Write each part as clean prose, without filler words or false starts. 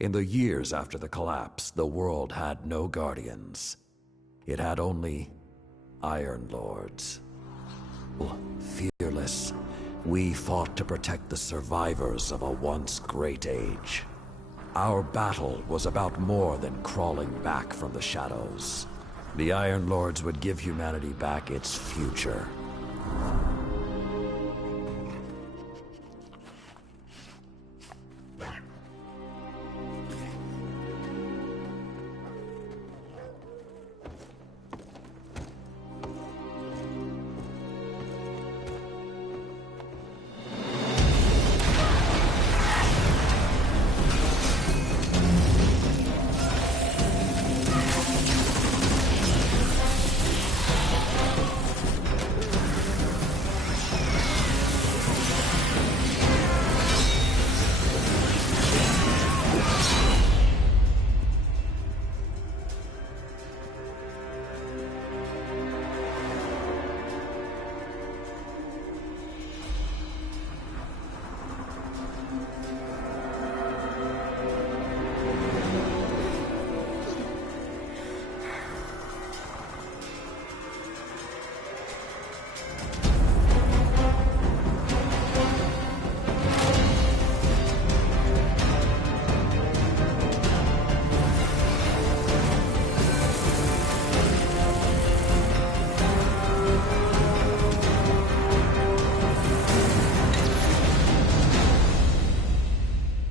In the years after the collapse, the world had no guardians. It had only Iron Lords. Fearless, we fought to protect the survivors of a once great age. Our battle was about more than crawling back from the shadows. The Iron Lords would give humanity back its future.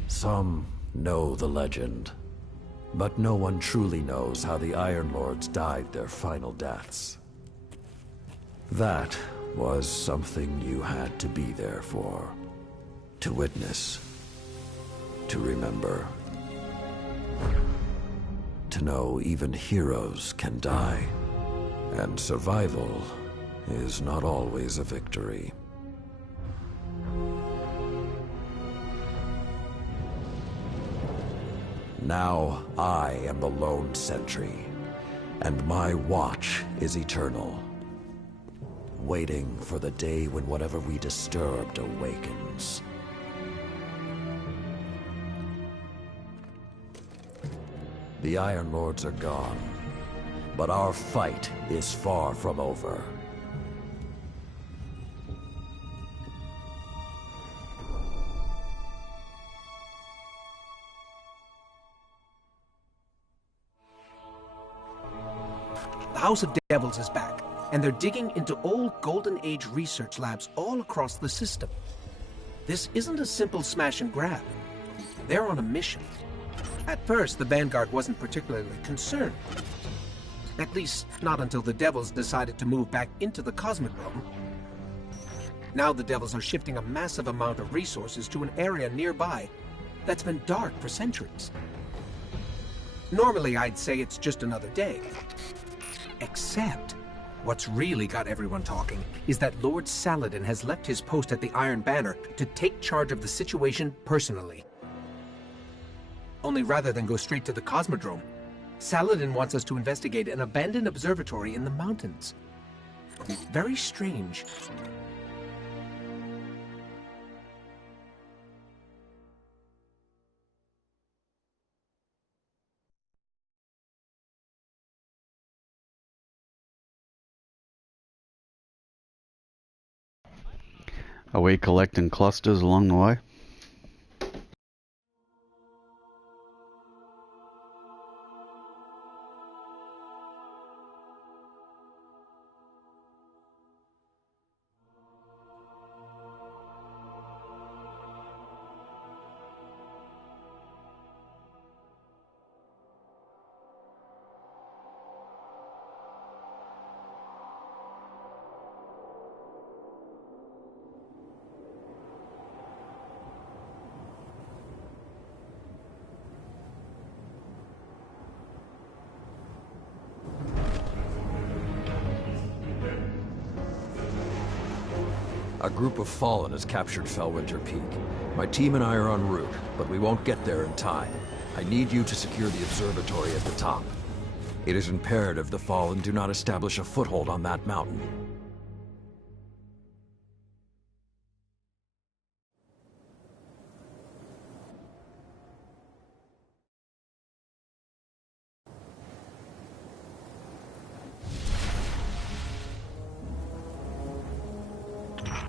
Some know the legend, but no one truly knows how the Iron Lords died their final deaths. That was something you had to be there for, to witness, to remember, to know even heroes can die, and survival is not always a victory. Now I am the lone sentry, and my watch is eternal, waiting for the day when whatever we disturbed awakens. The Iron Lords are gone, but our fight is far from over. The House of Devils is back, and they're digging into old Golden Age research labs all across the system. This isn't a simple smash and grab. They're on a mission. At first, the Vanguard wasn't particularly concerned. At least, not until the Devils decided to move back into the Cosmodrome. Now the Devils are shifting a massive amount of resources to an area nearby that's been dark for centuries. Normally, I'd say it's just another day. Except, what's really got everyone talking is that Lord Saladin has left his post at the Iron Banner to take charge of the situation personally. Only rather than go straight to the Cosmodrome, Saladin wants us to investigate an abandoned observatory in the mountains. Very strange. Are we collecting clusters along the way? A group of Fallen has captured Fellwinter Peak. My team and I are en route, but we won't get there in time. I need you to secure the observatory at the top. It is imperative the Fallen do not establish a foothold on that mountain.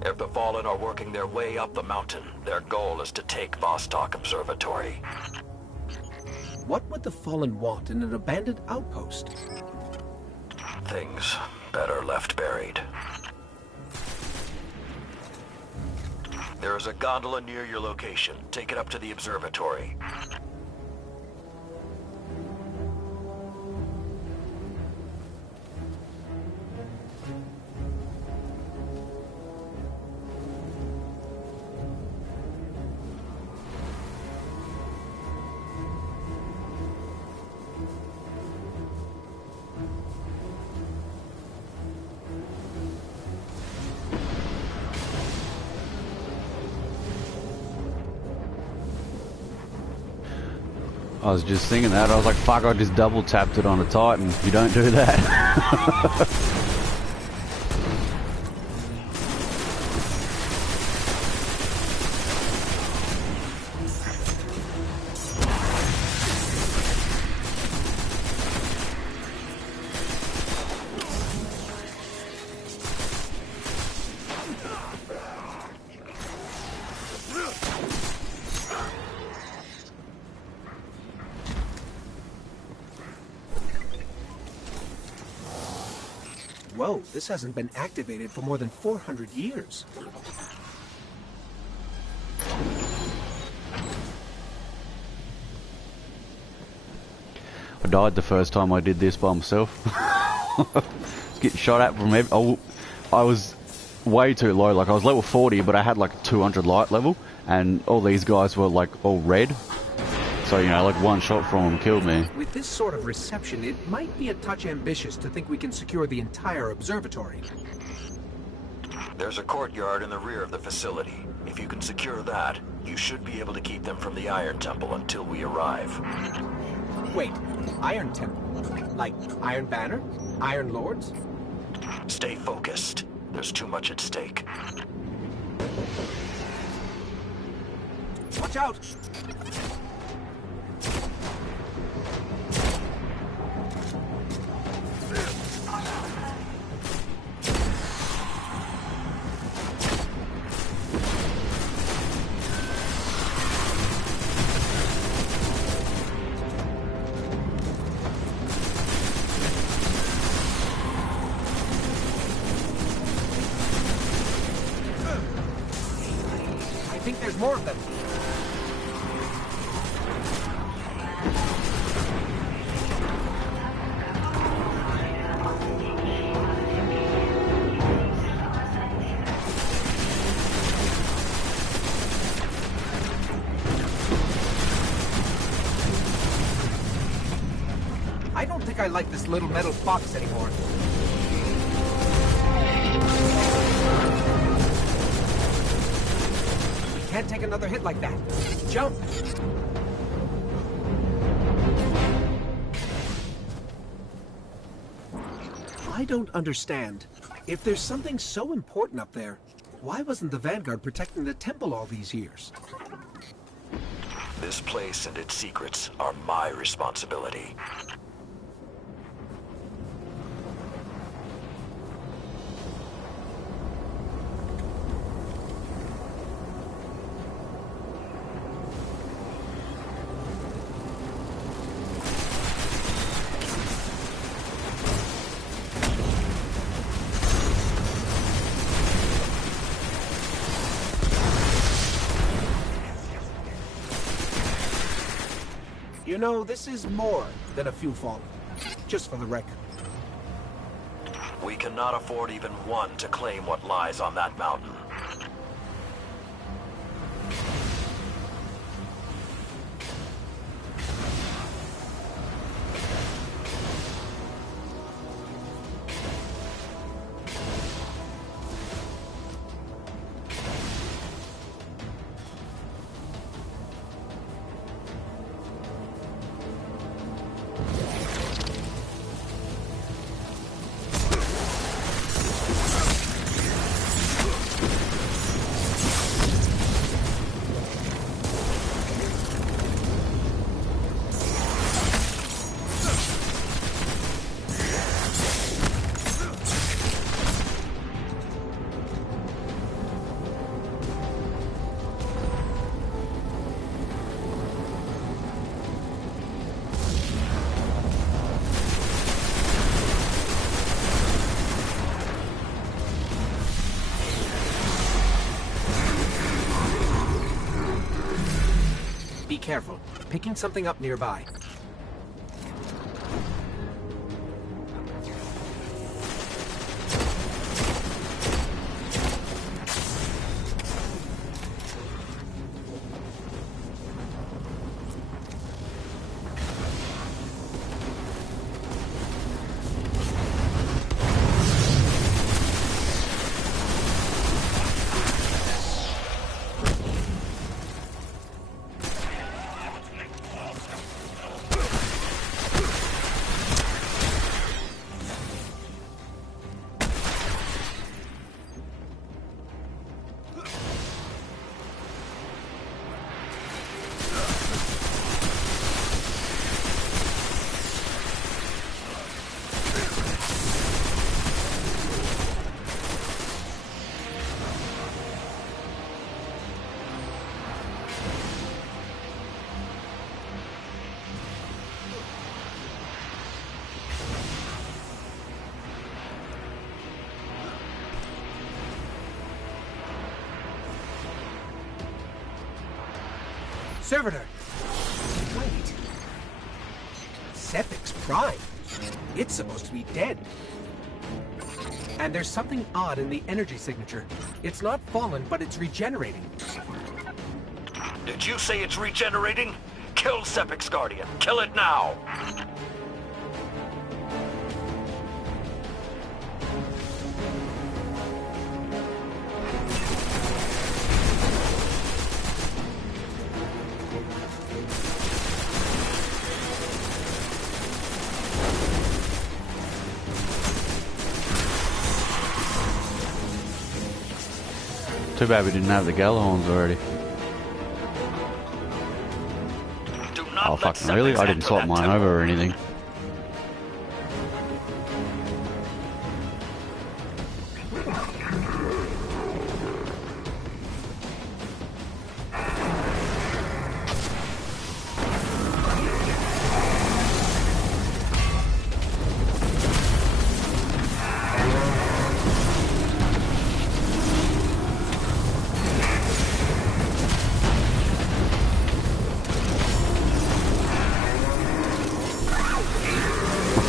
If the Fallen are working their way up the mountain, their goal is to take Vostok Observatory. What would the Fallen want in an abandoned outpost? Things better left buried. There is a gondola near your location. Take it up to the observatory. I was just thinking that. I was like, fuck, I just double tapped it on a Titan. You don't do that. Whoa, this hasn't been activated for more than 400 years. I died the first time I did this by myself. Getting shot at from every... I was way too low. Like, I was level 40, but I had like 200 light level, and all these guys were like all red. So, you know, like one shot from them killed me. With this sort of reception, it might be a touch ambitious to think we can secure the entire observatory. There's a courtyard in the rear of the facility. If you can secure that, you should be able to keep them from the Iron Temple until we arrive. Wait, Iron Temple? Like Iron Banner? Iron Lords? Stay focused. There's too much at stake. Watch out! I think there's more of them. I don't think I like this little metal box anymore. Can't take another hit like that. Jump! I don't understand. If there's something so important up there, why wasn't the Vanguard protecting the temple all these years? This place and its secrets are my responsibility. You know, this is more than a few fallen. Just for the record. We cannot afford even one to claim what lies on that mountain. careful. Picking something up nearby. Servitor! Wait. Sepic's prime. It's supposed to be dead. And there's something odd in the energy signature. It's not fallen, but it's regenerating. Did you say it's regenerating? Kill Sepic's Guardian. Kill it now! Too bad we didn't have the Galahorns already. Oh fucking really? I didn't swap mine over or anything.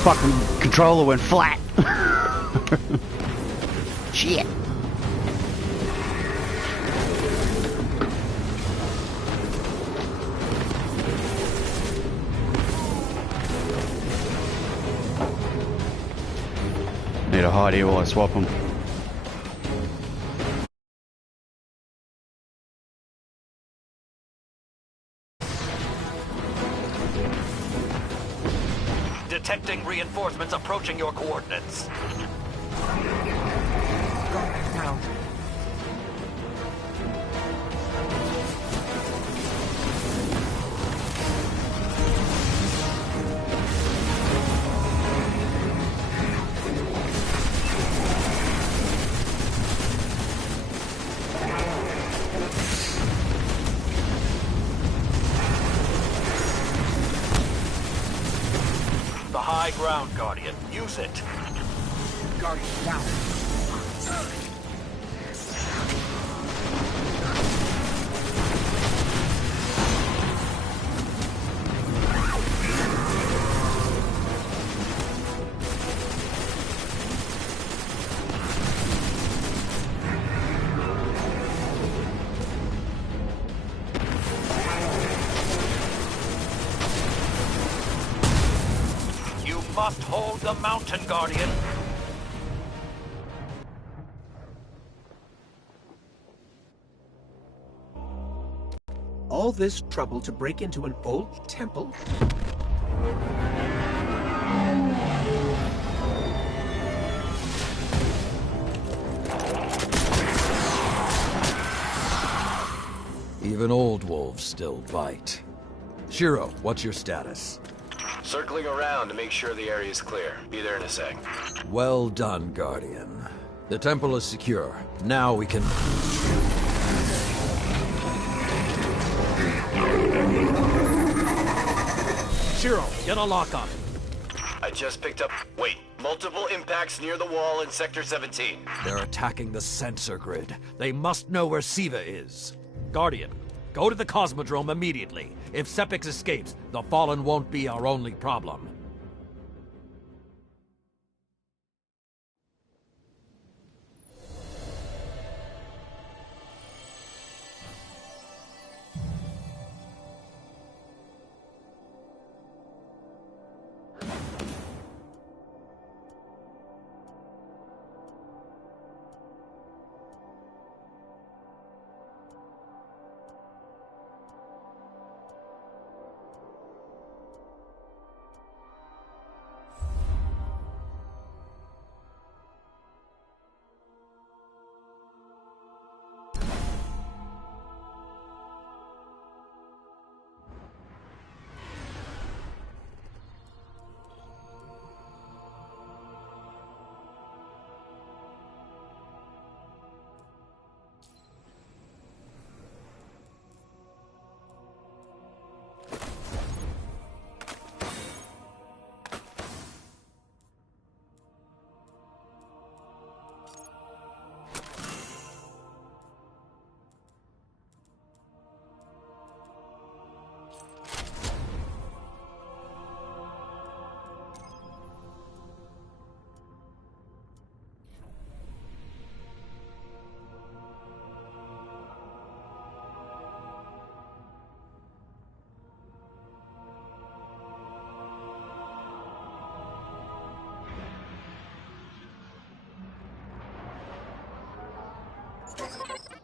Fucking controller went flat. Shit. Need to hide here while I swap them. Detecting reinforcements approaching your coordinates. Guardian down. High ground, Guardian. Use it. Guardian down. Must hold the mountain, Guardian. All this trouble to break into an old temple? Even old wolves still bite. Shiro, what's your status? Circling around to make sure the area is clear. Be there in a sec. Well done, Guardian. The temple is secure. Now we can... Shiro, get a lock on it. I just picked up... Wait. Multiple impacts near the wall in Sector 17. They're attacking the sensor grid. They must know where Siva is. Guardian, Go to the Cosmodrome immediately. If Sepix escapes, the Fallen won't be our only problem.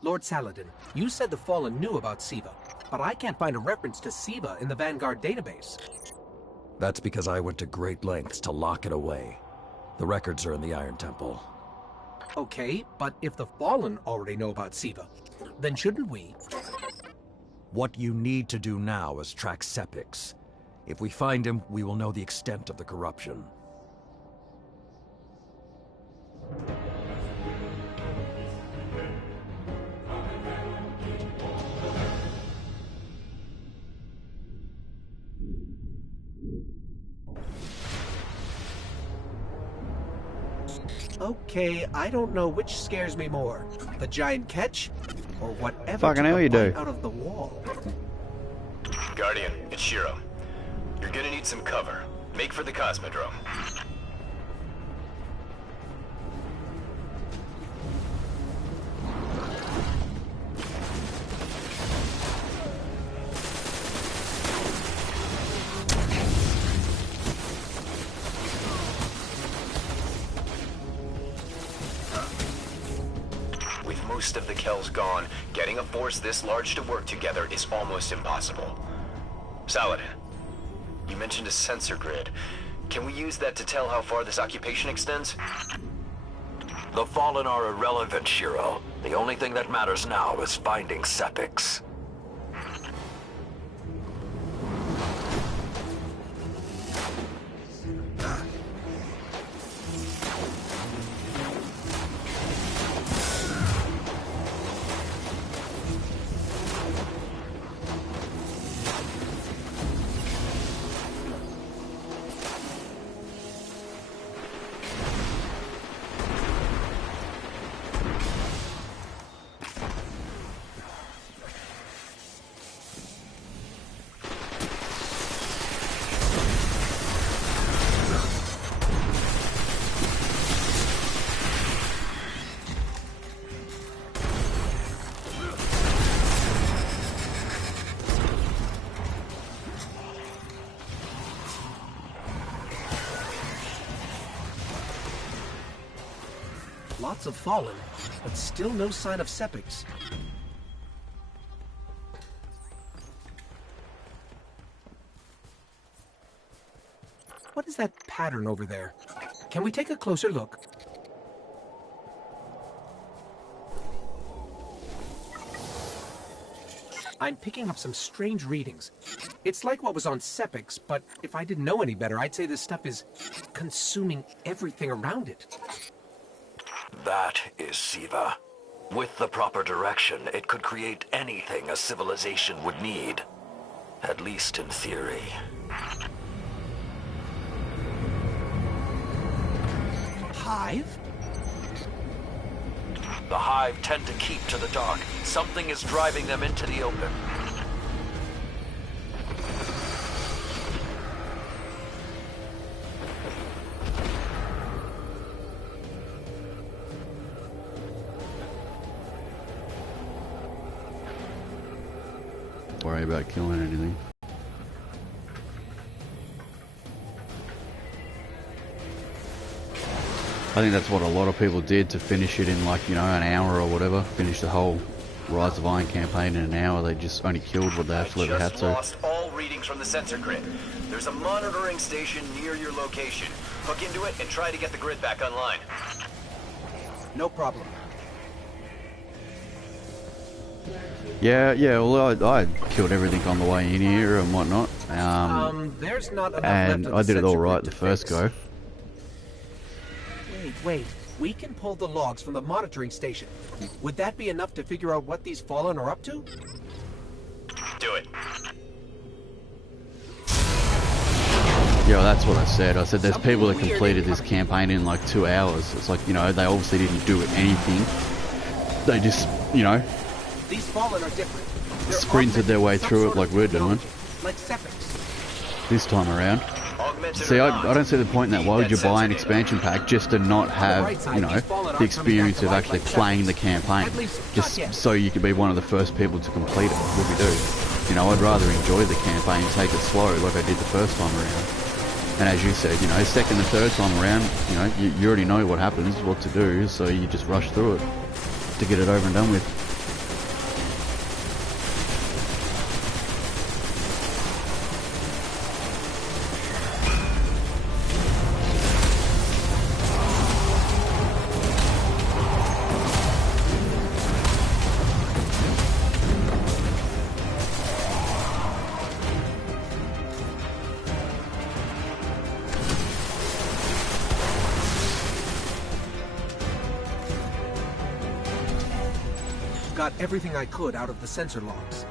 Lord Saladin, you said the Fallen knew about Siva, but I can't find a reference to Siva in the Vanguard database. That's because I went to great lengths to lock it away. The records are in the Iron Temple. Okay, but if the Fallen already know about Siva, then shouldn't we? What you need to do now is track Sepix. If we find him, we will know the extent of the corruption. Okay, I don't know which scares me more, the giant catch, or whatever Fucking took hell a you do. bite out of the wall. Guardian, it's Shiro. You're gonna need some cover. Make for the Cosmodrome. With most of the Kells gone, getting a force this large to work together is almost impossible. Saladin, you mentioned a sensor grid. Can we use that to tell how far this occupation extends? The Fallen are irrelevant, Shiro. The only thing that matters now is finding Sepix. Lots of Fallen, but still no sign of Sepix. What is that pattern over there? Can we take a closer look? I'm picking up some strange readings. It's like what was on Sepix, but if I didn't know any better, I'd say this stuff is consuming everything around it. That is Siva. With the proper direction, it could create anything a civilization would need. At least in theory. Hive? The Hive tend to keep to the dark. Something is driving them into the open. about killing anything. I think that's what a lot of people did to finish it in like, you know, an hour or whatever. Finish the whole Rise of Iron campaign in an hour. They just only killed what they absolutely had to. I just lost all readings from the sensor grid. There's a monitoring station near your location. Hook into it and try to get the grid back online. No problem. Yeah, well, I killed everything on the way in here and whatnot. There's not enough and left of I the did it all sensor right grid the to first fix. go. Wait. We can pull the logs from the monitoring station. Would that be enough to figure out what these Fallen are up to? Do it. Yeah, that's what I said. I said there's people that completed this campaign in like 2 hours. It's like, you know, they obviously didn't do anything. They just, you know, These Fallen are different. They're sprinted their way augmented through some it sort like of we're doing. technology, like Sepix. This time around. Augmented See, or I not, don't see the point in that. Why would you that buy an sensor expansion pack just to not have, you know, the experience of actually playing the campaign? Just so you could be one of the first people to complete it, would we do? You know, I'd rather enjoy the campaign and take it slow like I did the first time around. And as you said, you know, second and third time around, you know, you already know what happens, what to do, so you just rush through it to get it over and done with. Got everything I could out of the sensor logs.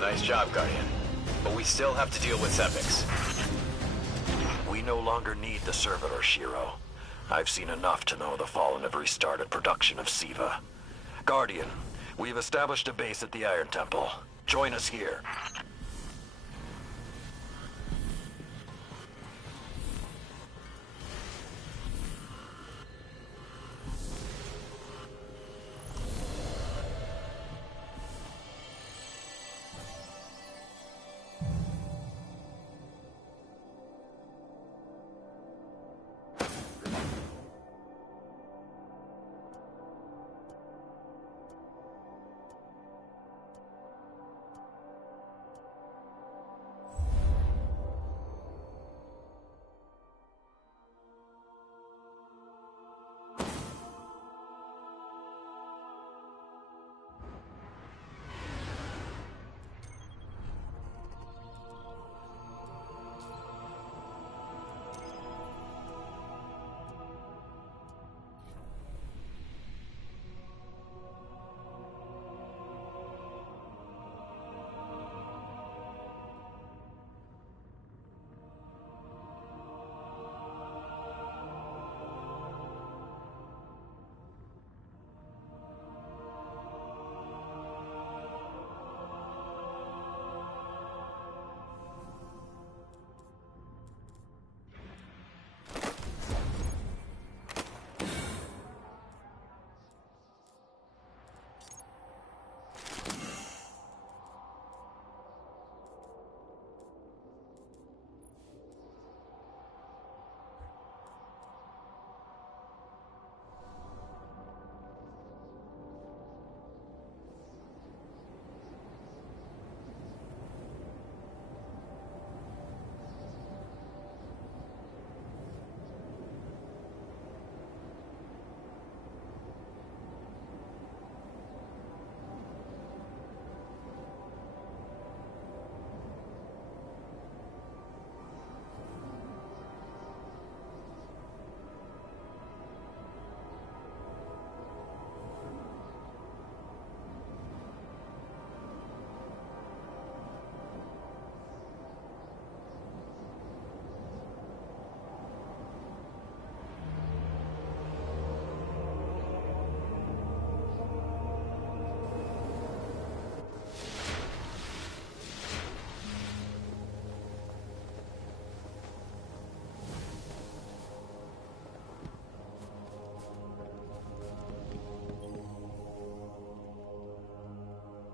Nice job, Guardian. But we still have to deal with Sepix. We no longer need the servitor, Shiro. I've seen enough to know the Fallen have restarted production of Siva. Guardian, we've established a base at the Iron Temple. Join us here.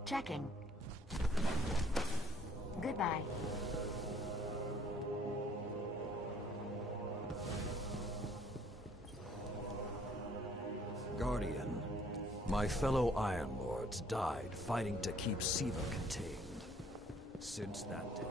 Checking. Goodbye. Guardian, my fellow Iron Lords died fighting to keep Siva contained. Since that day,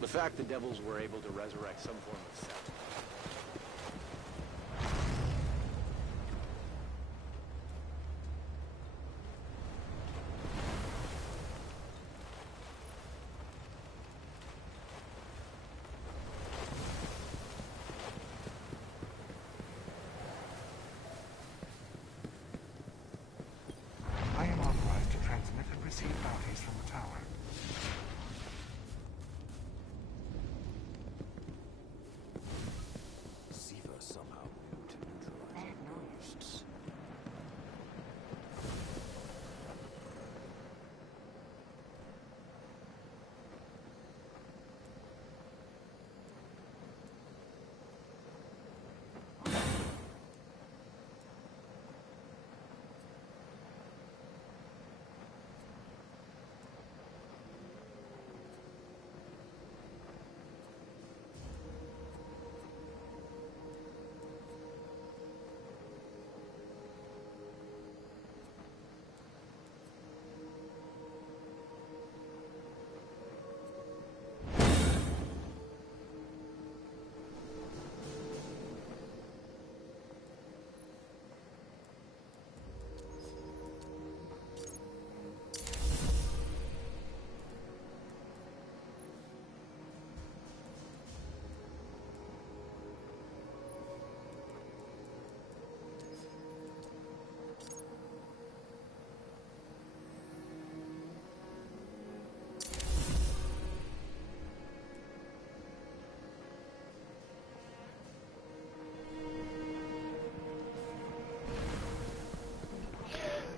The fact the devils were able to resurrect some form of self. I am authorized to transmit and receive bounties from the tower. Siva somehow knew to neutralize ghosts.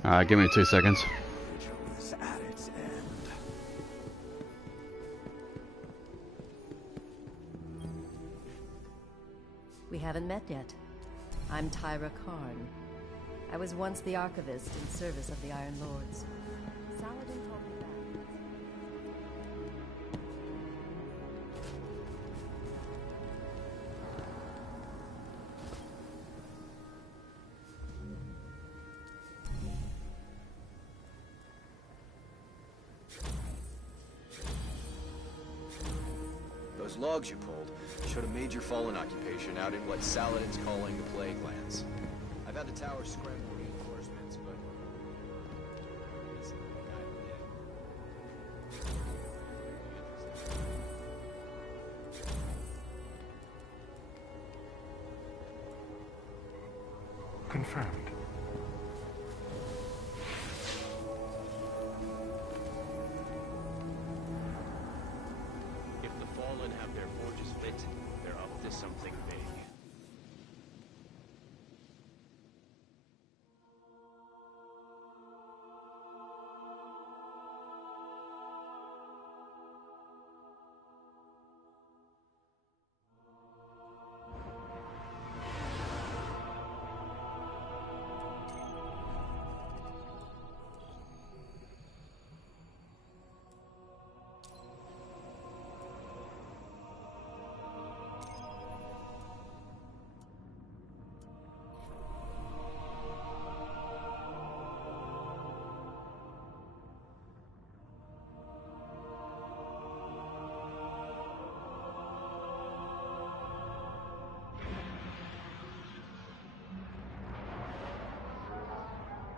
Alright, give me 2 seconds. Vigil is at its end. We haven't met yet. I'm Tyra Karn. I was once the archivist in service of the Iron Lords. Saladin told me that. Those logs you pulled showed a major fallen occupation out in what Saladin's calling the Plague Lands. I've had the tower scramble reinforcements, but it's not the guy who did. Confirmed. If the Fallen have their forges lit, they're up to something big.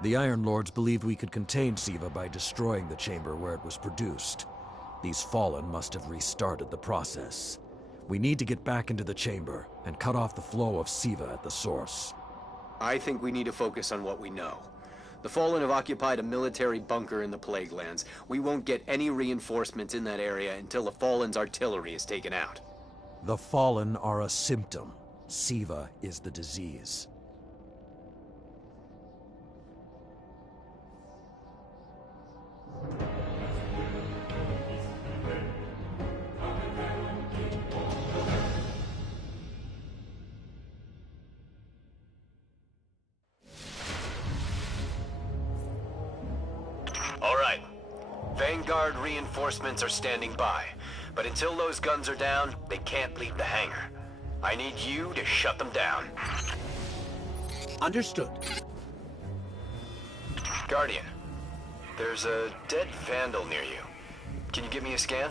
The Iron Lords believed we could contain Siva by destroying the chamber where it was produced. These Fallen must have restarted the process. We need to get back into the chamber and cut off the flow of Siva at the source. I think we need to focus on what we know. The Fallen have occupied a military bunker in the Plague Lands. We won't get any reinforcements in that area until the Fallen's artillery is taken out. The Fallen are a symptom. Siva is the disease. All right. Vanguard reinforcements are standing by. But until those guns are down, they can't leave the hangar. I need you to shut them down. Understood. Guardian, there's a dead Vandal near you. Can you give me a scan?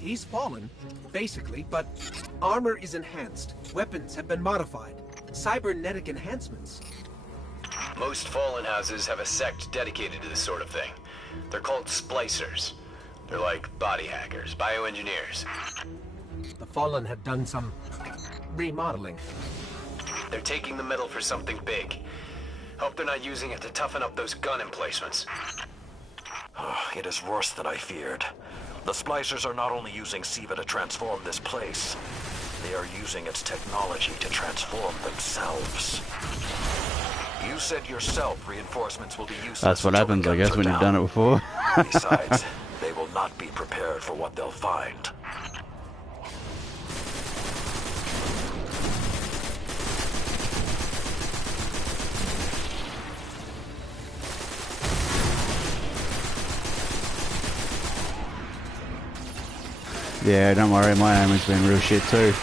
He's fallen, basically, but armor is enhanced. Weapons have been modified. Cybernetic enhancements. Most Fallen houses have a sect dedicated to this sort of thing. They're called splicers. They're like body hackers, bioengineers. The Fallen have done some remodeling. They're taking the metal for something big. Hope they're not using it to toughen up those gun emplacements. It is worse than I feared. The Splicers are not only using Siva to transform this place, they are using its technology to transform themselves. You said yourself reinforcements will be useless. That's what happens, I guess, when you've done it before. Besides, they will not be prepared for what they'll find. Yeah, don't worry, my aiming's been real shit too.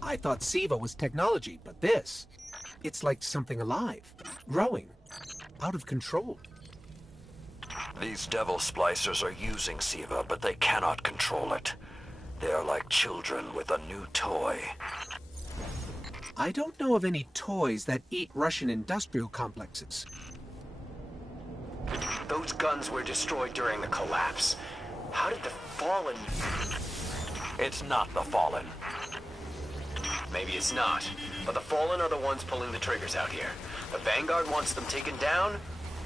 I thought Siva was technology, but this, it's like something alive, growing, out of control. These devil splicers are using Siva, but they cannot control it. They are like children with a new toy. I don't know of any toys that eat Russian industrial complexes. Those guns were destroyed during the collapse. How did the Fallen... It's not the Fallen. Maybe it's not, but the Fallen are the ones pulling the triggers out here. The Vanguard wants them taken down,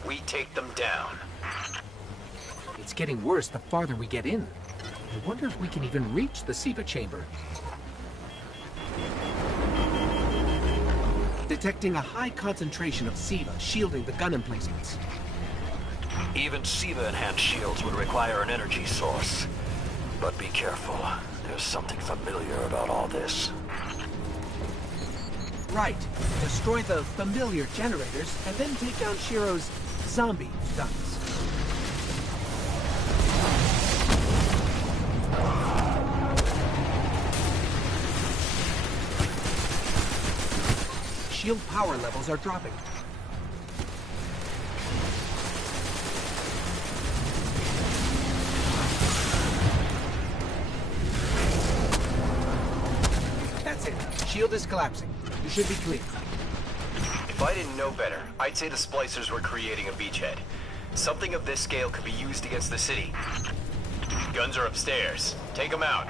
we take them down. It's getting worse the farther we get in. I wonder if we can even reach the Siva chamber. Detecting a high concentration of Siva shielding the gun emplacements. Even Siva-enhanced shields would require an energy source. But be careful. There's something familiar about all this. Right. Destroy the familiar generators and then take down Shiro's zombie guns. Shield power levels are dropping. That's it. Shield is collapsing. You should be clear. If I didn't know better, I'd say the Splicers were creating a beachhead. Something of this scale could be used against the city. Guns are upstairs. Take them out.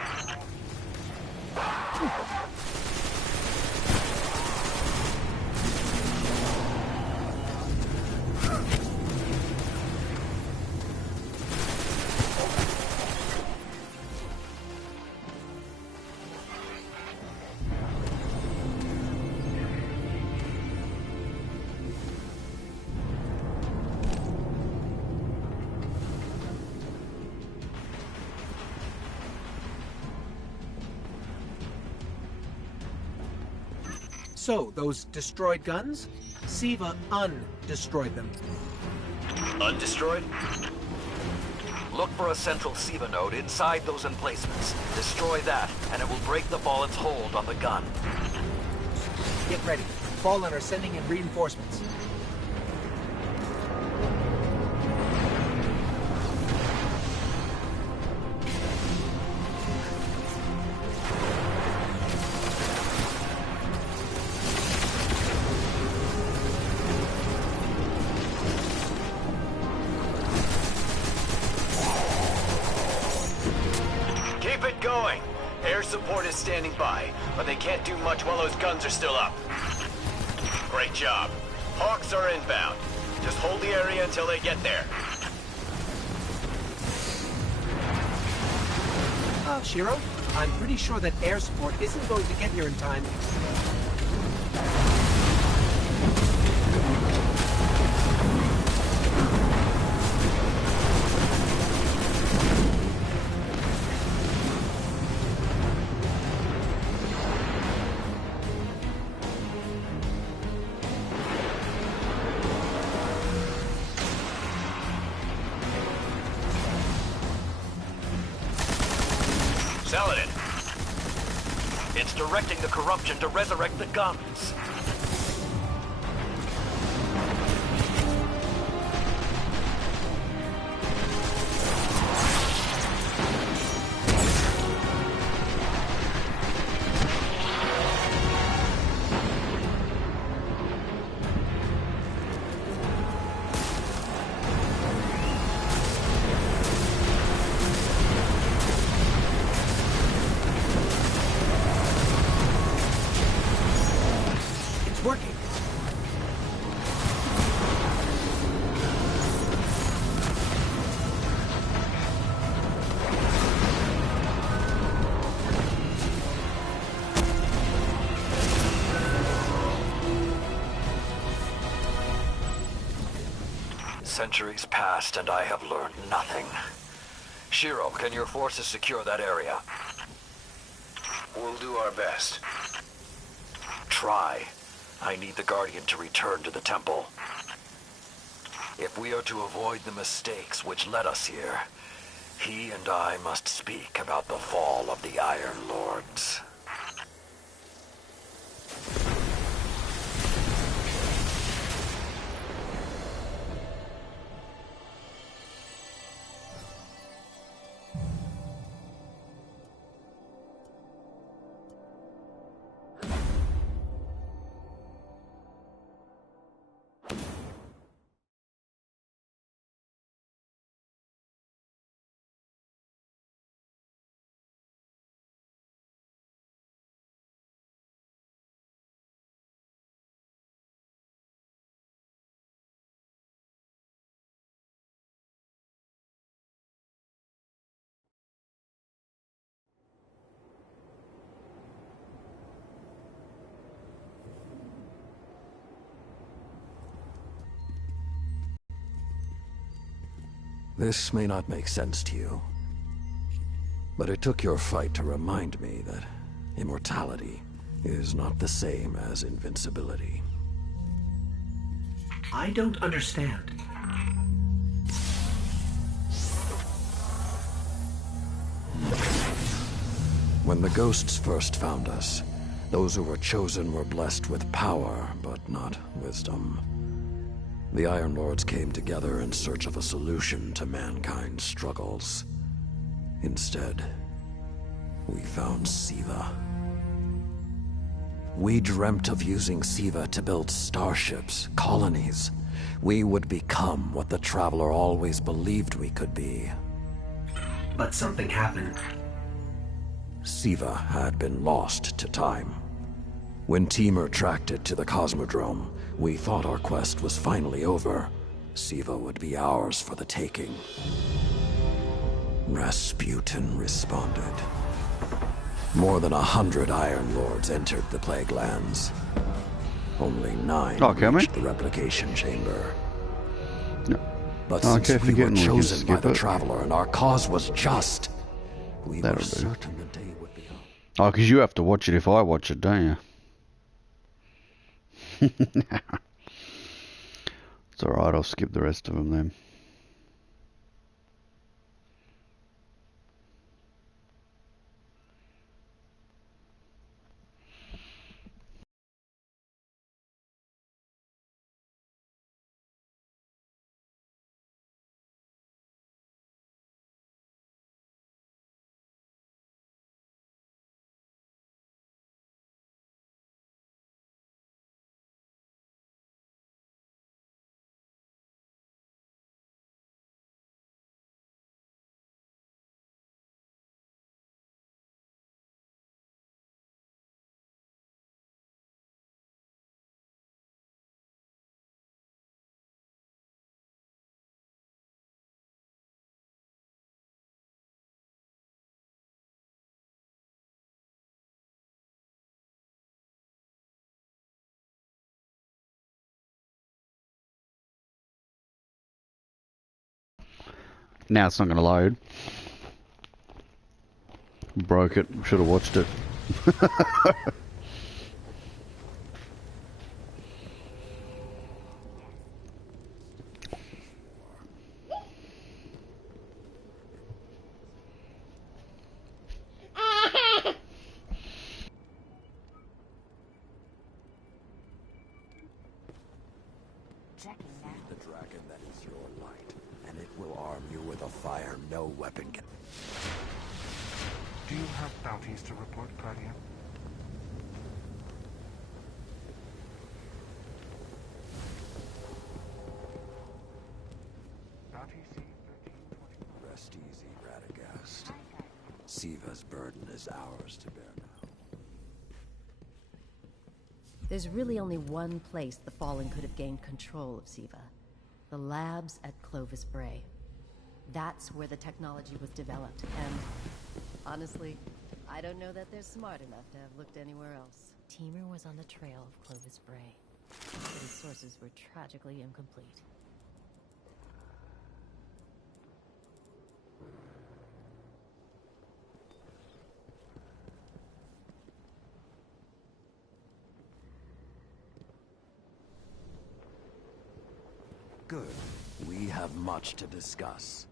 So, those destroyed guns? Siva undestroyed them. Undestroyed? Look for a central Siva node inside those emplacements. Destroy that, and it will break the Fallen's hold on the gun. Get ready. Fallen are sending in reinforcements. Keep it going. Air support is standing by, but they can't do much while those guns are still up. Great job. Hawks are inbound. Just hold the area until they get there. Shiro, I'm pretty sure that air support isn't going to get here in time. Saladin. It's directing the corruption to resurrect the guns. Working. Centuries passed and I have learned nothing. Shiro, can your forces secure that area? We'll do our best. Try. I need the Guardian to return to the temple. If we are to avoid the mistakes which led us here, he and I must speak about the fall of the Iron Lords. This may not make sense to you, but it took your fight to remind me that immortality is not the same as invincibility. I don't understand. When the ghosts first found us, those who were chosen were blessed with power, but not wisdom. The Iron Lords came together in search of a solution to mankind's struggles. Instead, we found Siva. We dreamt of using Siva to build starships, colonies. We would become what the Traveler always believed we could be. But something happened. Siva had been lost to time. When Temur tracked it to the Cosmodrome, we thought our quest was finally over. Siva would be ours for the taking. Rasputin responded. More than 100 Iron Lords entered the Plague Lands. Only 9 reached the replication chamber. No. But since we were chosen by the Traveler and our cause was just, we were certain the day would be up. Oh, because you have to watch it if I watch it, don't you? It's alright, I'll skip the rest of them then. Now it's not going to load. Broke it. Should have watched it. The dragon that is your light, and it will arm you with a fire no weapon can. Do you have bounties to report, Guardian? Bounty C-1321. Rest easy, Radagast. Siva's burden is ours to bear now. There's really only one place the Fallen could have gained control of Siva. The labs at Clovis Bray. That's where the technology was developed, and honestly, I don't know that they're smart enough to have looked anywhere else. Teamer was on the trail of Clovis Bray, but his sources were tragically incomplete. Good. We have much to discuss.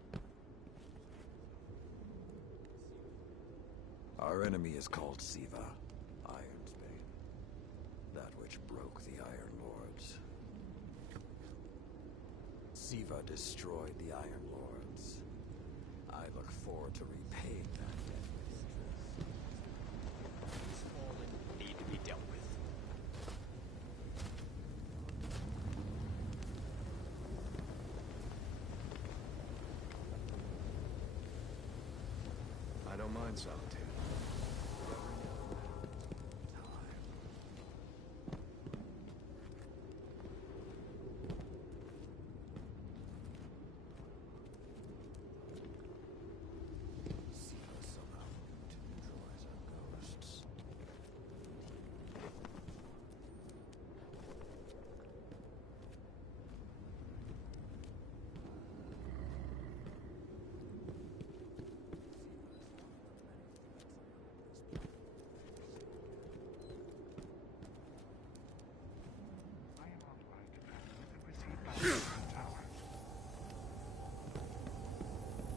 Our enemy is called Siva, Ironsbane. That which broke the Iron Lords. Siva destroyed the Iron Lords. I look forward to repaying that debt with interest. These Fallen need to be dealt with. I don't mind solitude. Siva somehow enjoys our ghosts. I am authorized to transmit and receive bounties from the tower.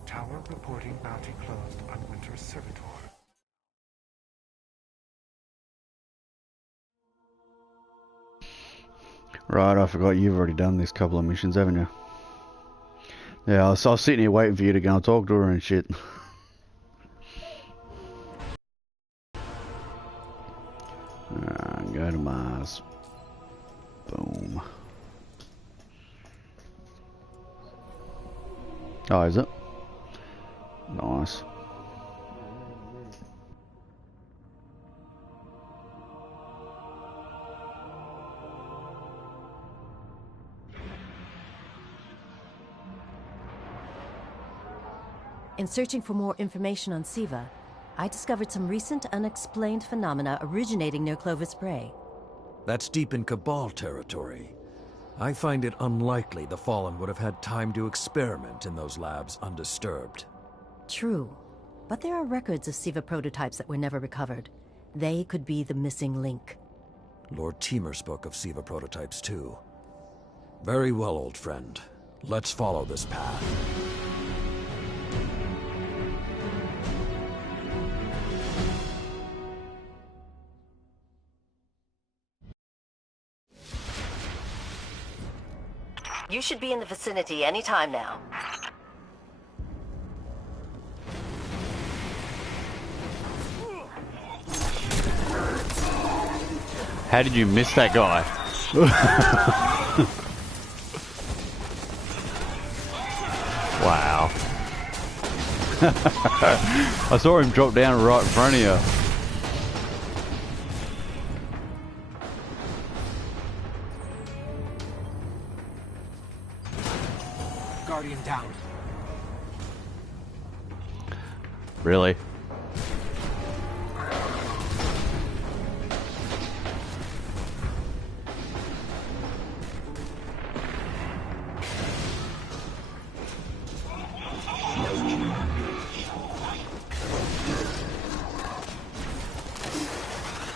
Tower reporting bounty closed on Winter's Servitor. Right, I forgot you've already done this couple of missions, haven't you? Yeah, I was sitting here waiting for you to go and talk to her and shit. Go to Mars. Boom. Oh, is it? Nice. In searching for more information on Siva, I discovered some recent unexplained phenomena originating near Clovis Bray. That's deep in Cabal territory. I find it unlikely the Fallen would have had time to experiment in those labs undisturbed. True, but there are records of Siva prototypes that were never recovered. They could be the missing link. Lord Teemer spoke of Siva prototypes too. Very well, old friend. Let's follow this path. You should be in the vicinity any time now. How did you miss that guy? Wow. I saw him drop down right in front of you. Guardian down. Really?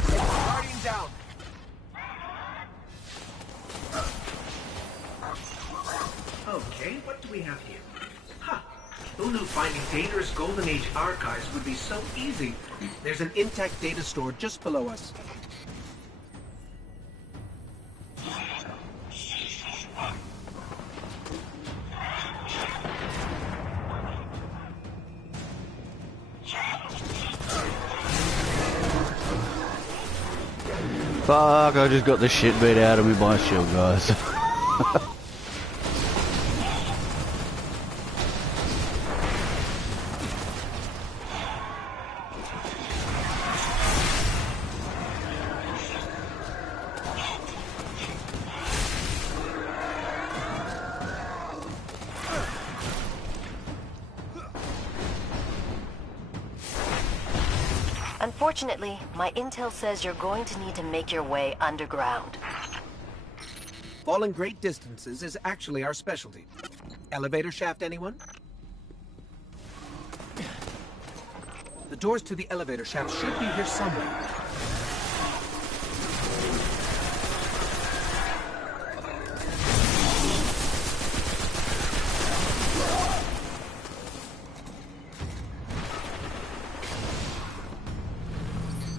Guardian down. Okay, what do we have here? Huh. Who knew finding dangerous Golden Age archives would be so easy? There's an intact data store just below us. Fuck, I just got the shit beat out of me by shield guys. Unfortunately, my intel says you're going to need to make your way underground. Falling great distances is actually our specialty. Elevator shaft, anyone? The doors to the elevator shaft should be here somewhere.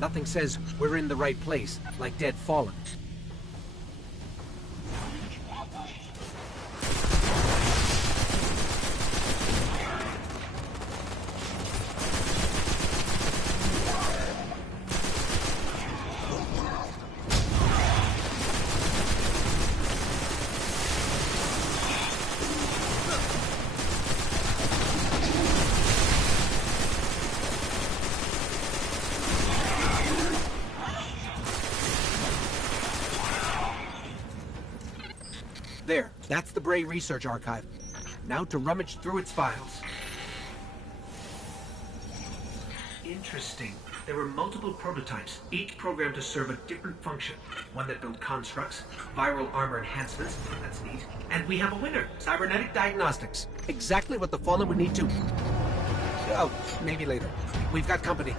Nothing says we're in the right place, like Dead Fallen. There, that's the Bray Research Archive. Now to rummage through its files. Interesting. There were multiple prototypes, each programmed to serve a different function. One that built constructs, viral armor enhancements, that's neat. And we have a winner, cybernetic diagnostics. Exactly what the Fallen would need to... Oh, maybe later. We've got company.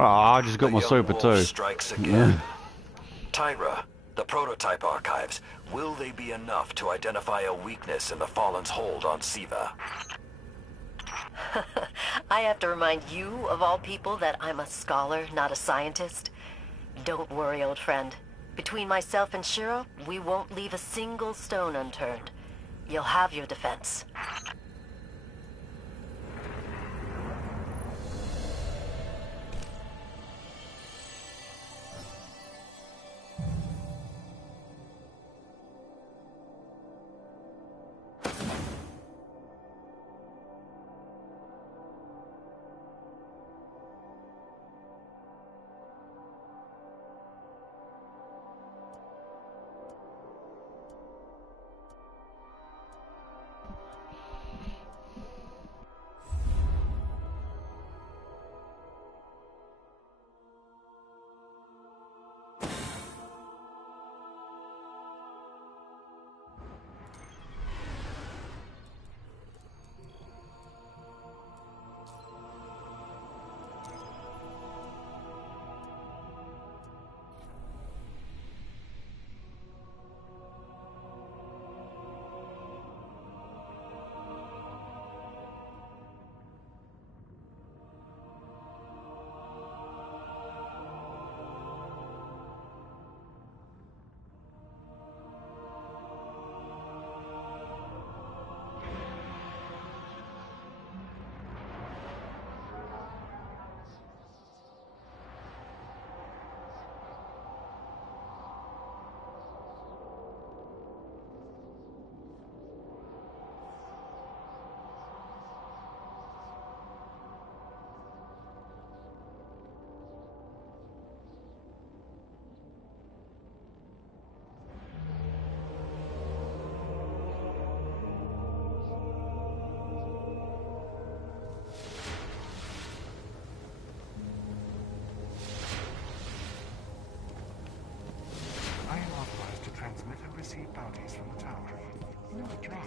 Oh, I just got my super too. Strikes again. Tyra, the prototype archives, will they be enough to identify a weakness in the Fallen's hold on Siva? I have to remind you, of all people, that I'm a scholar, not a scientist. Don't worry, old friend. Between myself and Shiro, we won't leave a single stone unturned. You'll have your defense. I am authorized to transmit and receive bounties from the tower. No address.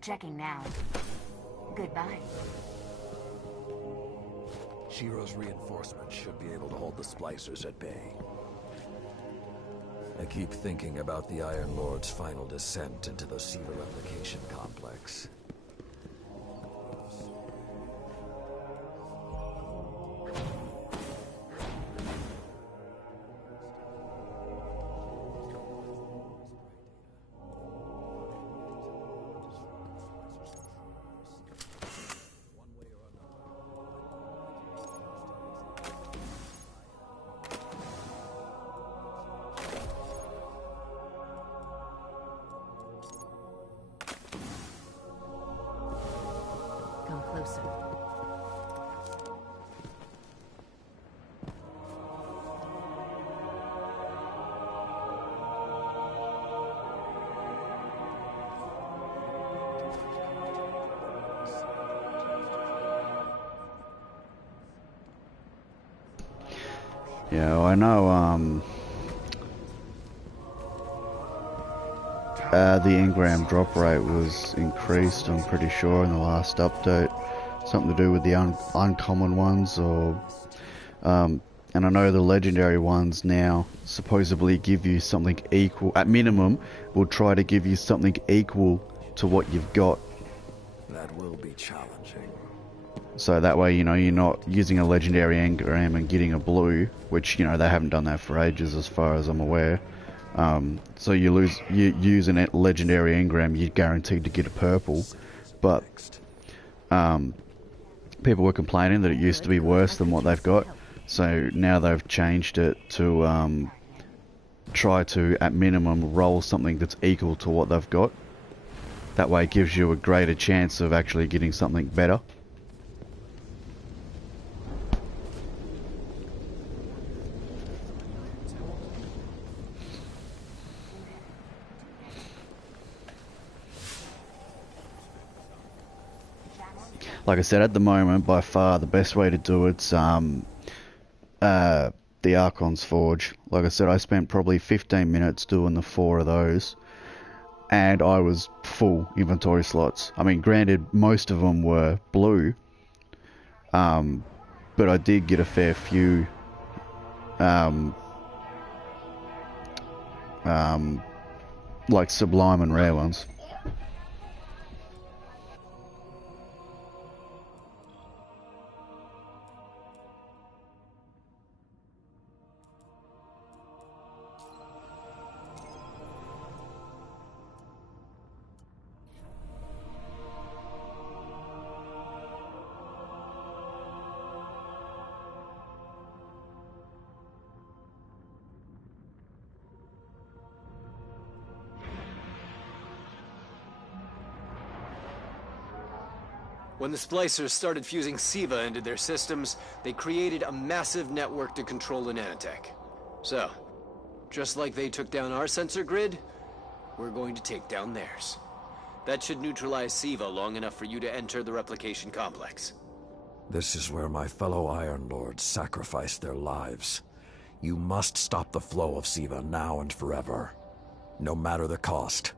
Checking now. Goodbye. Shiro's reinforcements should be able to hold the splicers at bay. I keep thinking about the Iron Lord's final descent into the Siva replication complex. Come closer. Yeah, well, I know, the engram drop rate was increased, I'm pretty sure, in the last update. Something to do with the uncommon ones, or... and I know the legendary ones now supposedly give you something equal, at minimum, will try to give you something equal to what you've got. That will be challenging. So that way, you know, you're not using a legendary engram and getting a blue, which, you know, they haven't done that for ages as far as I'm aware. So you use a legendary engram, you're guaranteed to get a purple. But people were complaining that it used to be worse than what they've got. So now they've changed it to try to, at minimum, roll something that's equal to what they've got. That way it gives you a greater chance of actually getting something better. Like I said, at the moment, by far the best way to do it's the Archon's Forge. Like I said, I spent probably 15 minutes doing the 4 of those, and I was full inventory slots. I mean, granted, most of them were blue, but I did get a fair few like sublime and rare ones. When the splicers started fusing SIVA into their systems, they created a massive network to control the nanotech. So, just like they took down our sensor grid, we're going to take down theirs. That should neutralize SIVA long enough for you to enter the replication complex. This is where my fellow Iron Lords sacrificed their lives. You must stop the flow of SIVA now and forever, no matter the cost.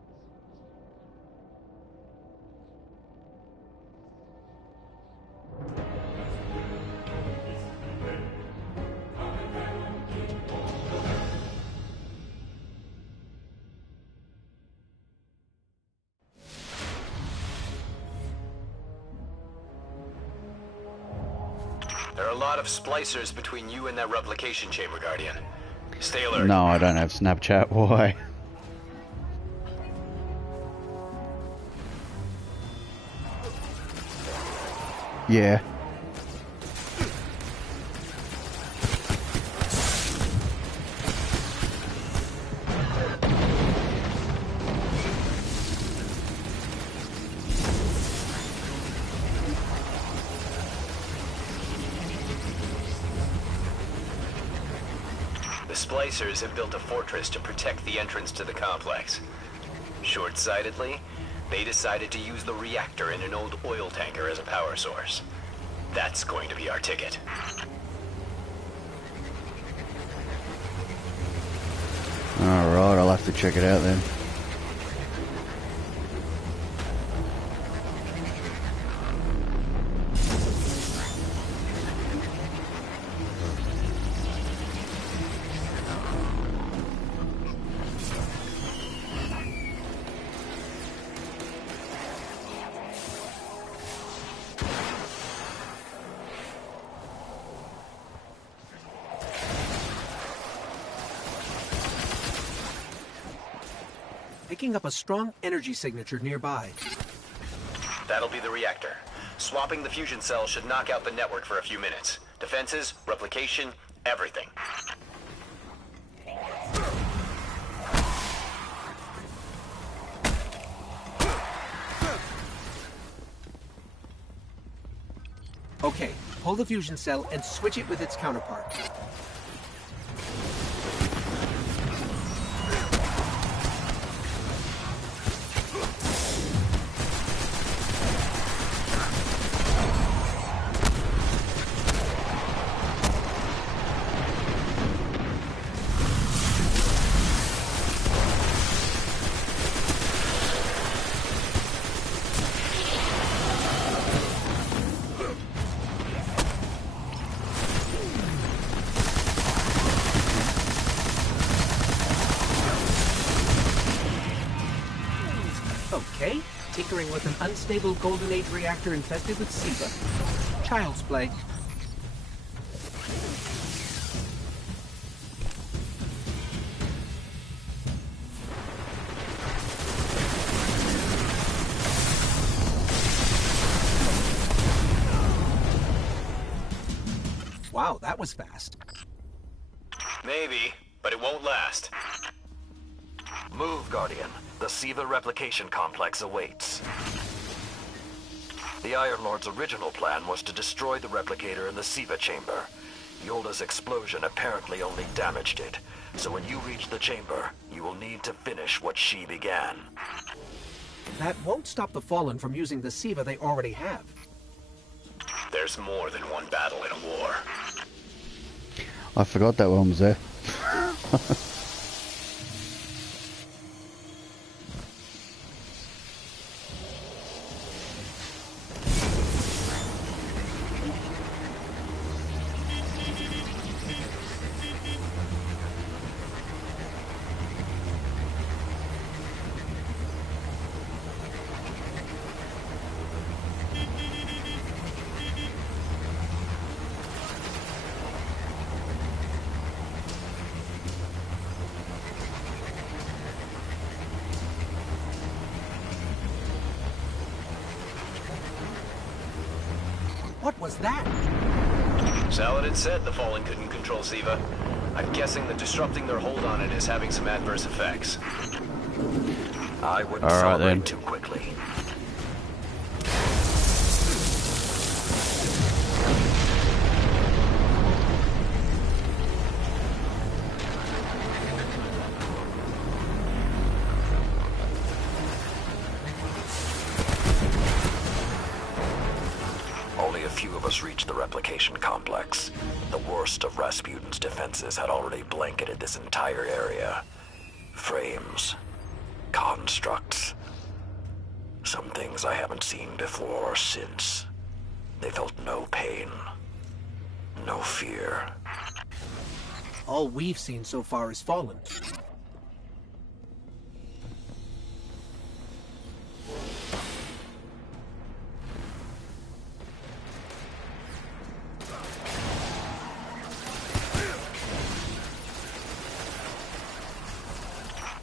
There are a lot of splicers between you and that replication chamber, Guardian. Stay alert. No, I don't have Snapchat. Why? Yeah. The splicers have built a fortress to protect the entrance to the complex. Short-sightedly, they decided to use the reactor in an old oil tanker as a power source. That's going to be our ticket. Alright, I'll have to check it out then. Picking up a strong energy signature nearby. That'll be the reactor. Swapping the fusion cell should knock out the network for a few minutes. Defenses, replication, everything. Okay, pull the fusion cell and switch it with its counterpart. Okay, tinkering with an unstable Golden Age reactor infested with SIVA. Child's play. Wow, that was fast. Maybe, but it won't last. Move, Guardian. The SIVA replication complex awaits. The Iron Lord's original plan was to destroy the replicator in the SIVA chamber. Yolda's explosion apparently only damaged it, so when you reach the chamber, you will need to finish what she began. That won't stop the Fallen from using the SIVA they already have. There's more than one battle in a war. I forgot that one was there. What was that? Saladin said the Fallen couldn't control SIVA. I'm guessing that disrupting their hold on it is having some adverse effects. I wouldn't All right, celebrate then. too quickly. few of us reached the replication complex, the worst of Rasputin's defenses had already blanketed this entire area. Frames, constructs, some things I haven't seen before or since. They felt no pain, no fear. All we've seen so far is Fallen.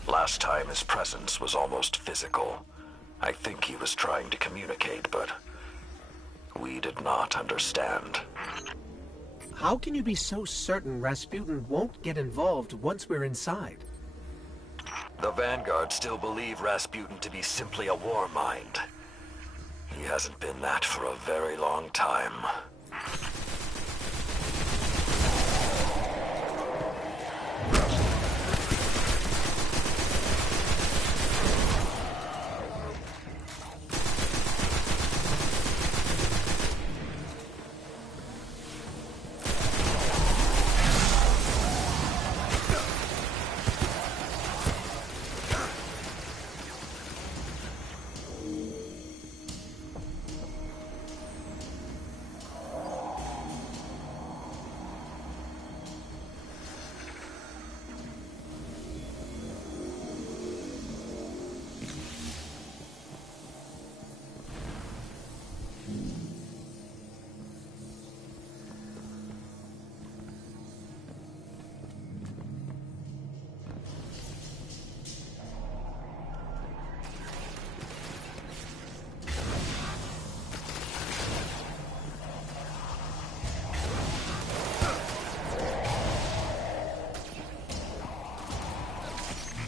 Last time his presence was almost physical. I think he was trying to communicate, but we did not understand. How can you be so certain Rasputin won't get involved once we're inside? The Vanguard still believe Rasputin to be simply a war mind. He hasn't been that for a very long time.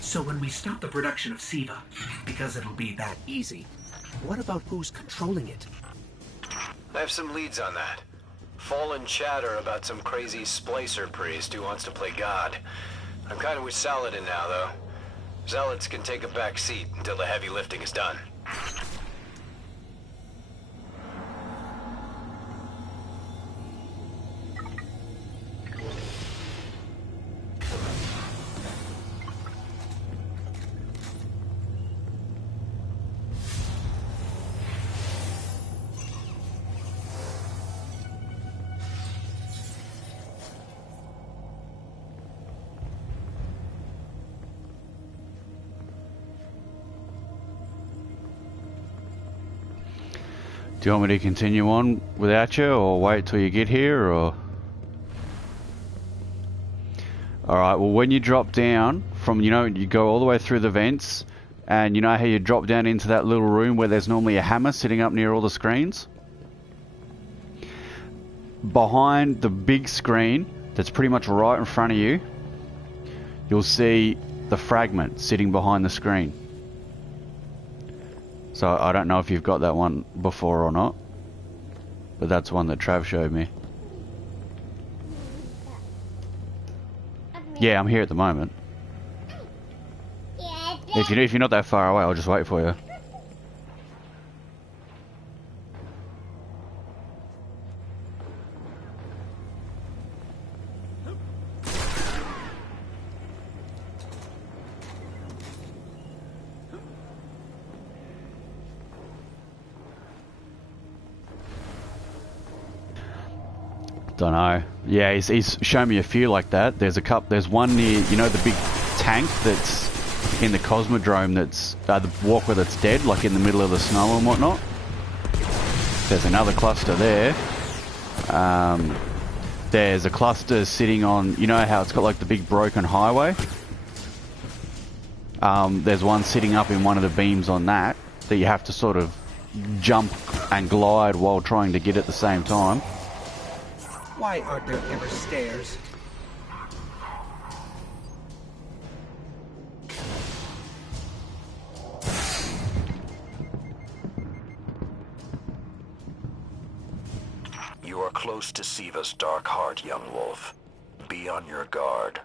So when we stop the production of SIVA, because it'll be that easy, what about who's controlling it? I have some leads on that. Fallen chatter about some crazy splicer priest who wants to play God. I'm kind of with Saladin now, though. Zealots can take a back seat until the heavy lifting is done. Do you want me to continue on without you, or wait till you get here, or? Alright, well when you drop down from, you go all the way through the vents, and you know how you drop down into that little room where there's normally a hammer sitting up near all the screens? Behind the big screen, that's pretty much right in front of you, you'll see the fragment sitting behind the screen. So I don't know if you've got that one before or not, but that's one that Trav showed me. Yeah, I'm here at the moment. If you're not that far away, I'll just wait for you. Don't know. Yeah, he's shown me a few like that. There's one near, the big tank that's in the Cosmodrome that's, the walker that's dead, like in the middle of the snow and whatnot. There's another cluster there. There's a cluster sitting on, how it's got like the big broken highway? There's one sitting up in one of the beams on that you have to sort of jump and glide while trying to get at the same time. Why aren't there ever stairs? You are close to Siva's dark heart, young wolf. Be on your guard.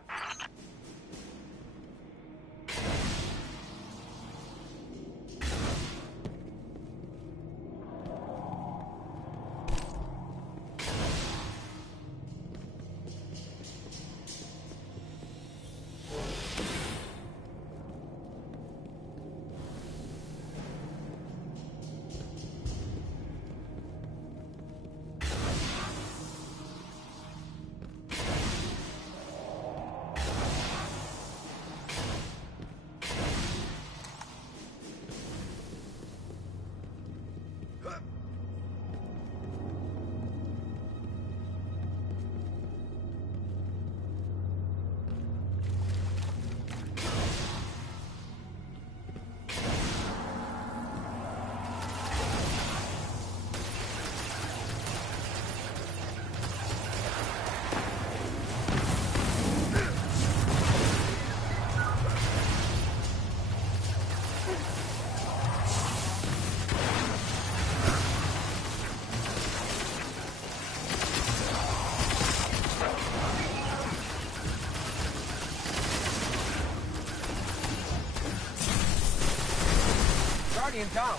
Guardian down.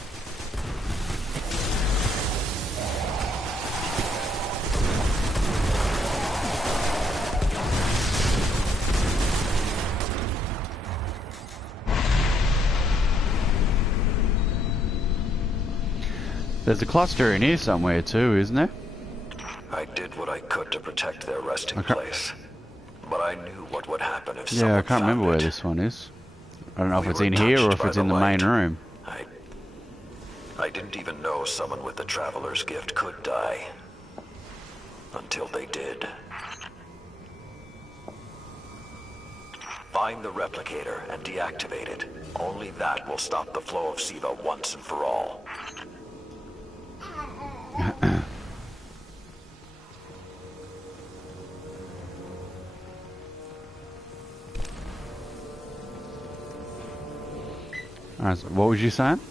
There's a cluster in here somewhere too, isn't there? I did what I could to protect their resting place. But I knew what would happen if someone Yeah, I can't remember found where it. this one is. I don't know if We it's were in here or touched if it's by in the the main light. room. I didn't even know someone with the Traveler's Gift could die. Until they did. Find the replicator and deactivate it. Only that will stop the flow of Siva once and for all. Alright, so what was you saying?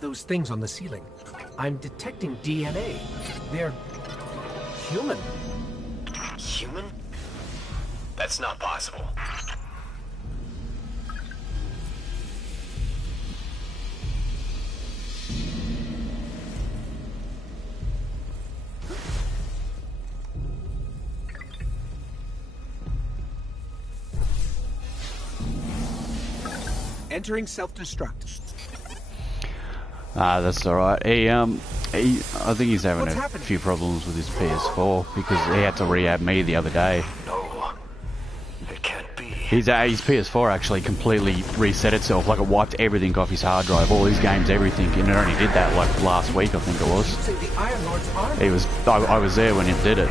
Those things on the ceiling. I'm detecting DNA. They're human. Human? That's not possible. Entering self-destruct. Ah, that's alright. I think he's having What's a happening? few problems with his PS4 because he had to rehab me the other day. No, it can't be. His PS4 actually completely reset itself, like it wiped everything off his hard drive, all his games, everything, and it only did that like last week, I think it was. Using the Iron Lord's armor. I was there when it did it.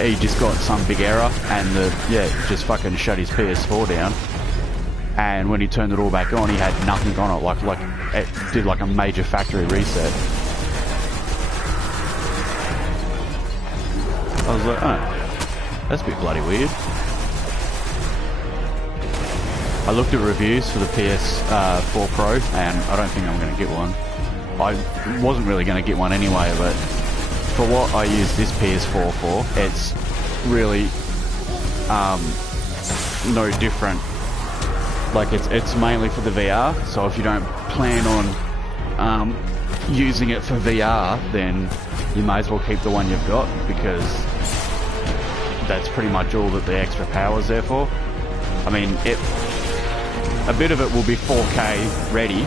He just got some big error and just fucking shut his PS4 down. And when he turned it all back on, he had nothing on it, like it did like a major factory reset. I was like, oh, that's a bit bloody weird. I looked at reviews for the PS4 Pro, and I don't think I'm going to get one. I wasn't really going to get one anyway, but for what I use this PS4 for, it's really no different. Like it's mainly for the VR, so if you don't plan on using it for VR, then you may as well keep the one you've got, because that's pretty much all that the extra power is there for. I mean, a bit of it will be 4K ready.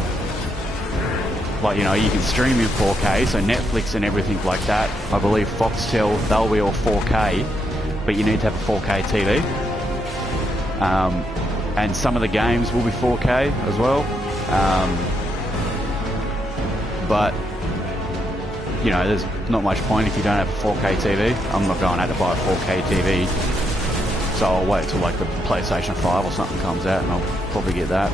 Like, you know, you can stream in 4K, so Netflix and everything like that. I believe Foxtel, they'll be all 4K, but you need to have a 4K TV. And some of the games will be 4K as well. But, you know, there's not much point if you don't have a 4K TV. I'm not going out to buy a 4K TV. So I'll wait till like the PlayStation 5 or something comes out and I'll probably get that.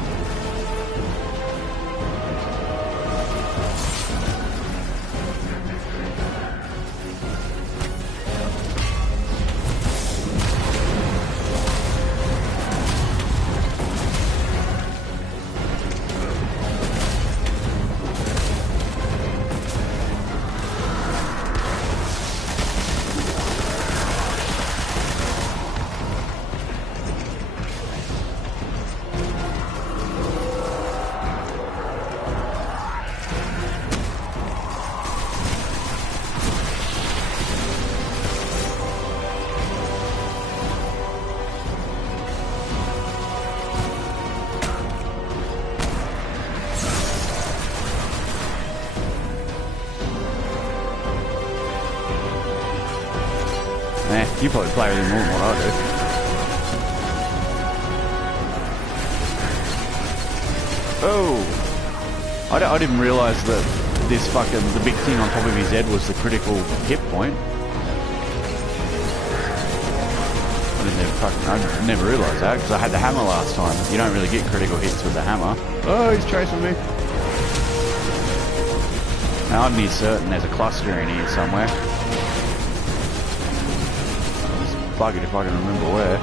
You probably play with him more than what I do. Oh! I didn't realise that this the big thing on top of his head was the critical hit point. I never realised that, because I had the hammer last time. You don't really get critical hits with the hammer. Oh, he's chasing me. Now I'm near certain there's a cluster in here somewhere. Buggered if I can remember where.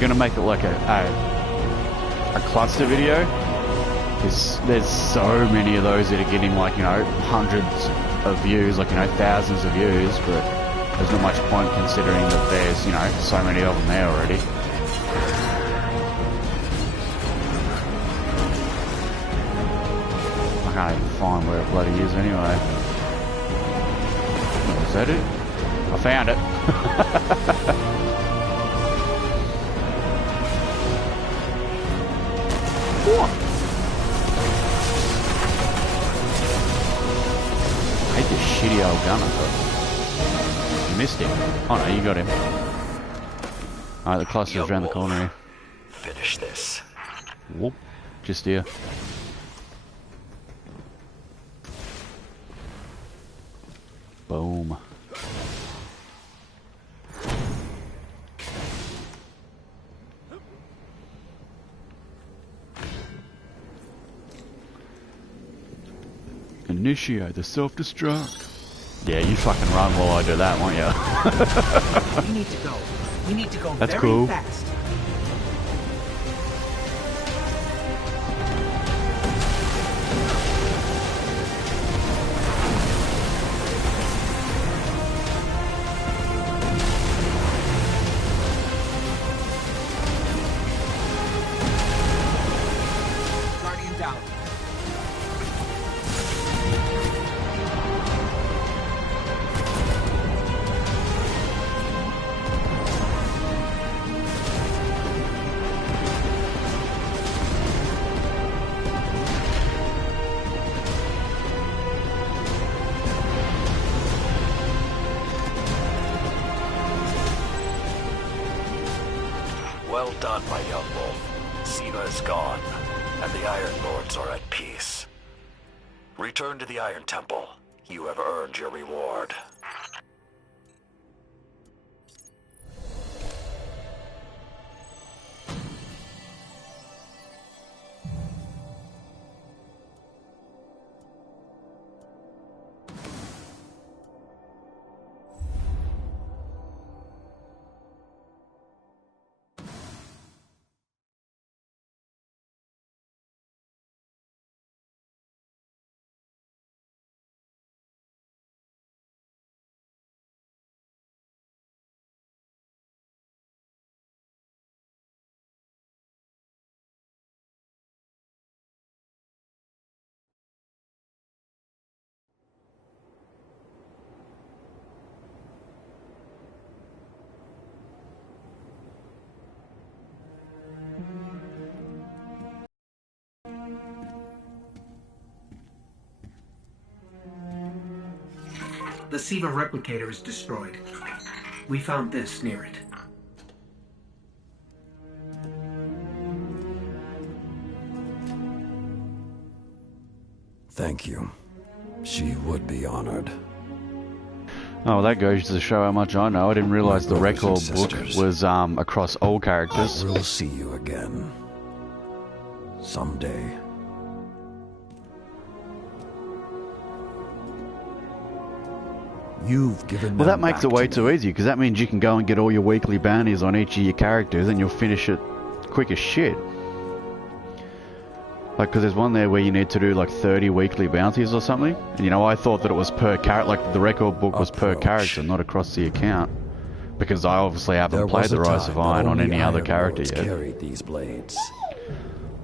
gonna make it like a cluster video, there's so many of those that are getting like, you know, hundreds of views, like, you know, thousands of views, but there's not much point considering that there's, you know, so many of them there already. I can't even find where it bloody is anyway. Oh, is that it? I found it. What? I hate this shitty old gun I've got. You missed him. Oh no, you got him. Alright, the cluster's around the corner here. Finish this. Whoop. Just here. Boom. Initiate the self-destruct. Yeah, you fucking run while I do that, won't you? We need to go. We need to go That's very cool. fast. Guardian down. Well done, my young wolf. Siva is gone, and the Iron Lords are at peace. Return to the Iron Temple. You have earned your reward. The Siva replicator is destroyed. We found this near it. Thank you. She would be honored. Oh, well, that goes to show how much I know. I didn't realise the brothers and record book sisters. was across all characters. We'll see you again. Someday. You've given Well, that them makes it back way to too me. easy, because that means you can go and get all your weekly bounties on each of your characters and you'll finish it quick as shit. Like, because there's one there where you need to do like 30 weekly bounties or something. And you know, I thought that it was per character, like the record book was per character, not across the account. Because I obviously haven't There played was the a Rise time of that Iron on only any other Iron character Lords yet. carried these blades.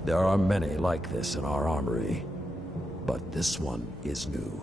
There are many like this in our armory, but this one is new.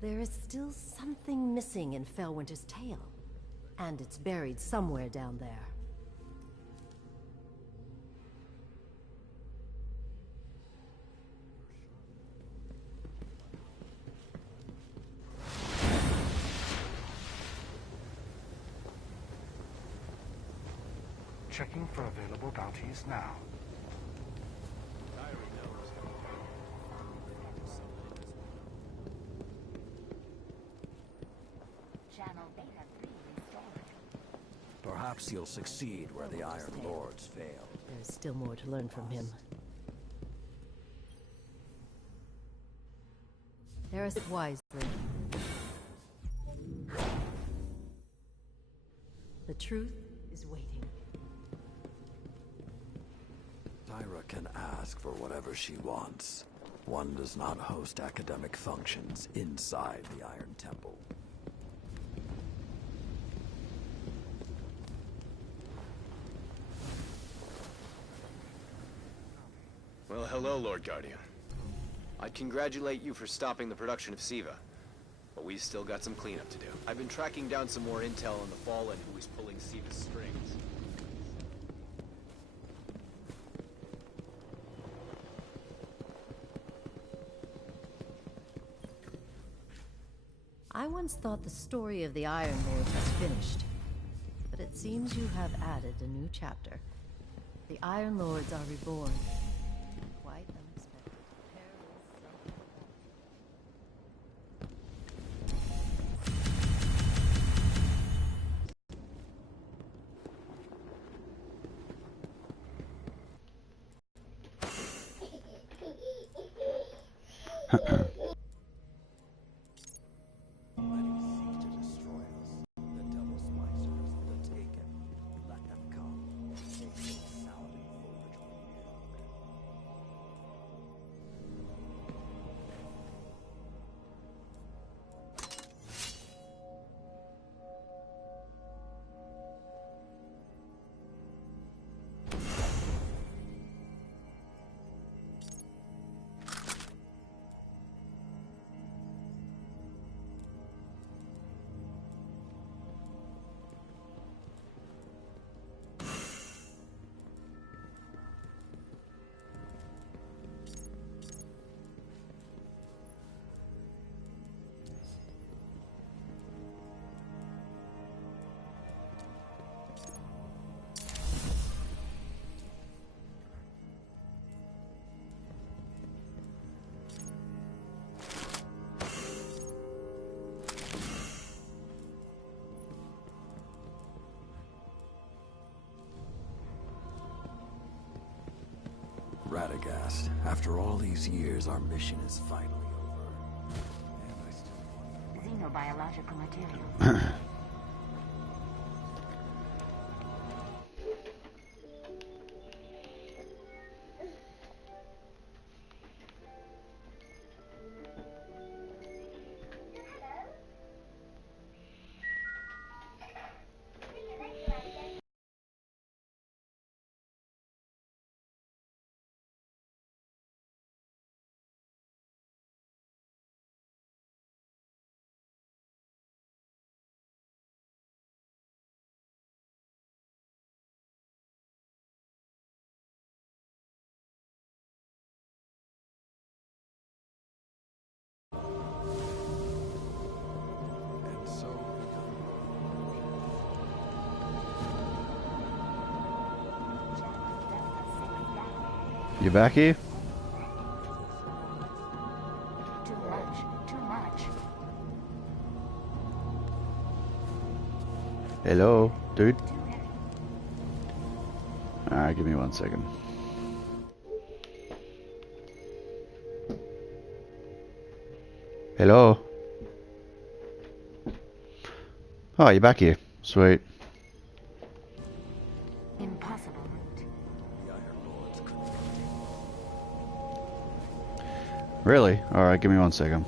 There is still something missing in Fellwinter's tale. And it's buried somewhere down there. Checking for available bounties now. Channel Beta 3 restored. Perhaps he'll succeed where the Iron Lords fail. There's still more to learn from him. Eris it wisely. The truth is waiting. Tyra can ask for whatever she wants. One does not host academic functions inside the Iron Temple. Well, hello, Lord Guardian. I'd congratulate you for stopping the production of Siva, but we've still got some cleanup to do. I've been tracking down some more intel on the Fallen who was pulling Siva's strings. I once thought the story of the Iron Lords was finished, but it seems you have added a new chapter. The Iron Lords are reborn. Quite unexpected. Radagast, after all these years, our mission is finally over. And I still wonder. Xenobiological material. And so You back here? Too much. Too much. Hello, dude. Too heavy. Alright, give me 1 second. Hello? Oh, you're back here. Sweet. Impossible route. the Iron Lords could Really? Alright, give me 1 second.